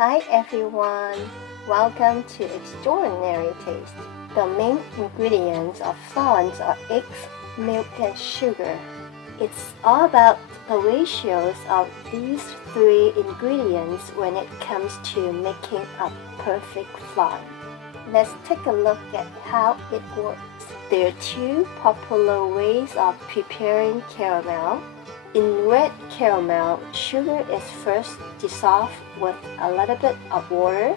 Hi everyone, welcome to Extraordinary Taste. The main ingredients of flans are eggs, milk and sugar. It's all about the ratios of these three ingredients when it comes to making a perfect flan. Let's take a look at how it works. There are two popular ways of preparing caramel. In red caramel, sugar is first dissolved with a little bit of water,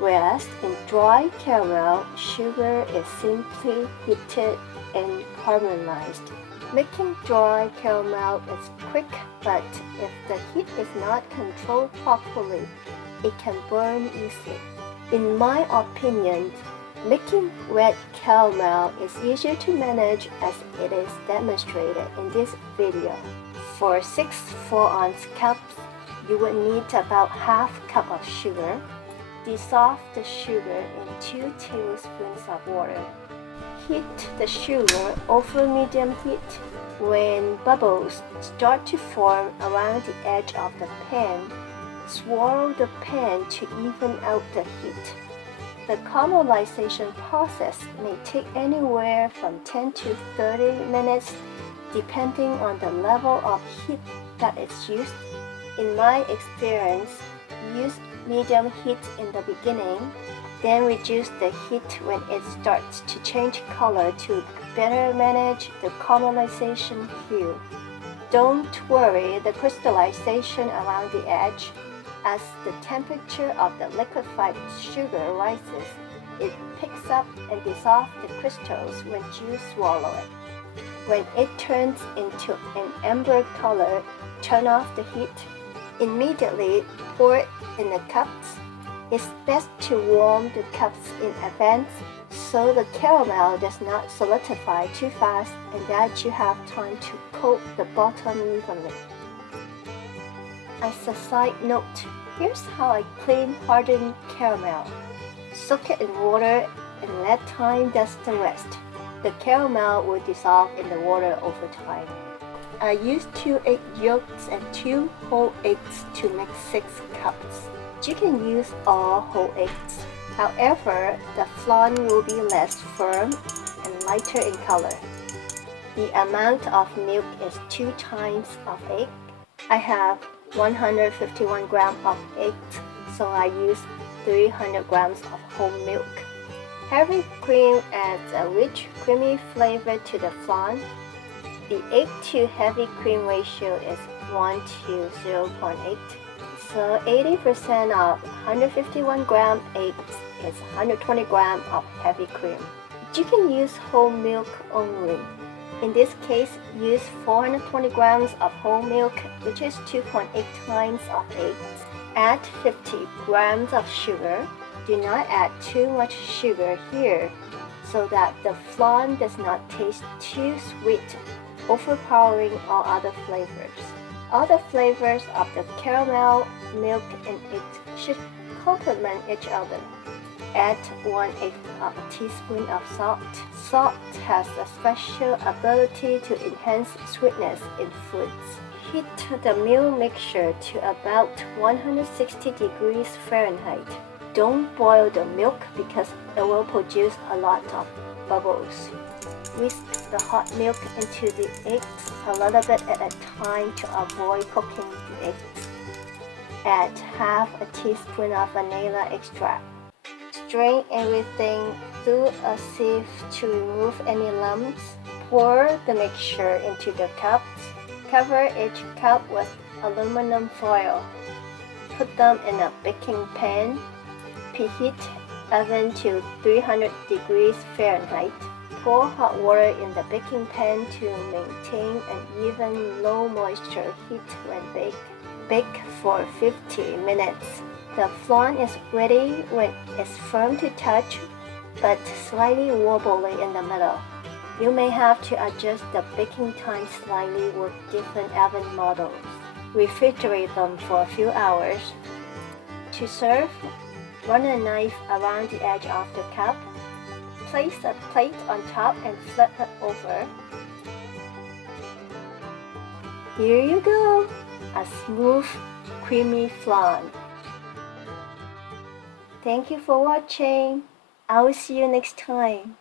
whereas in dry caramel, sugar is simply heated and caramelized. Making dry caramel is quick, but if the heat is not controlled properly, it can burn easily. In my opinion, making red caramel is easier to manage as it is demonstrated in this video. For 6 4-ounce cups, you would need about half cup of sugar. Dissolve the sugar in 2 tablespoons of water. Heat the sugar over medium heat. When bubbles start to form around the edge of the pan, swirl the pan to even out the heat. The caramelization process may take anywhere from 10 to 30 minutes depending on the level of heat that is used. In my experience, use medium heat in the beginning, then reduce the heat when it starts to change color to better manage the caramelization hue. Don't worry the crystallization around the edge. As the temperature of the liquefied sugar rises, it picks up and dissolves the crystals when you swallow it. When it turns into an amber color, turn off the heat. Immediately pour it in the cups. It's best to warm the cups in advance so the caramel does not solidify too fast and that you have time to coat the bottom evenly. As a side note, here's how I clean hardened caramel. Soak it in water and let time does the rest. The caramel will dissolve in the water over time. I used 2 egg yolks and 2 whole eggs to make 6 cups. You can use all whole eggs. However, the flan will be less firm and lighter in color. The amount of milk is 2 times of egg. I have 151 grams of eggs, so I use 300 grams of whole milk. Heavy cream adds a rich, creamy flavor to the flan. The egg to heavy cream ratio is 1 to 0.8, so 80% of 151 gram eggs is 120 grams of heavy cream. You can use whole milk only. In this case, use 420 grams of whole milk, which is 2.8 times of eggs. Add 50 grams of sugar. Do not add too much sugar here so that the flan does not taste too sweet, overpowering all other flavors. All the flavors of the caramel, milk, and eggs should complement each other. Add 1/8 of a teaspoon of salt. Salt has a special ability to enhance sweetness in foods. Heat the meal mixture to about 160 degrees Fahrenheit. Don't boil the milk because it will produce a lot of bubbles. Whisk the hot milk into the eggs a little bit at a time to avoid cooking the eggs. Add half a teaspoon of vanilla extract. Strain everything through a sieve to remove any lumps. Pour the mixture into the cups. Cover each cup with aluminum foil. Put them in a baking pan. Preheat oven to 300 degrees Fahrenheit. Pour hot water in the baking pan to maintain an even low moisture heat when baked. Bake for 50 minutes. The flan is ready when it's firm to touch, but slightly wobbly in the middle. You may have to adjust the baking time slightly with different oven models. Refrigerate them for a few hours. To serve, run a knife around the edge of the cup. Place a plate on top and flip it over. Here you go, a smooth, creamy flan. Thank you for watching. I will see you next time.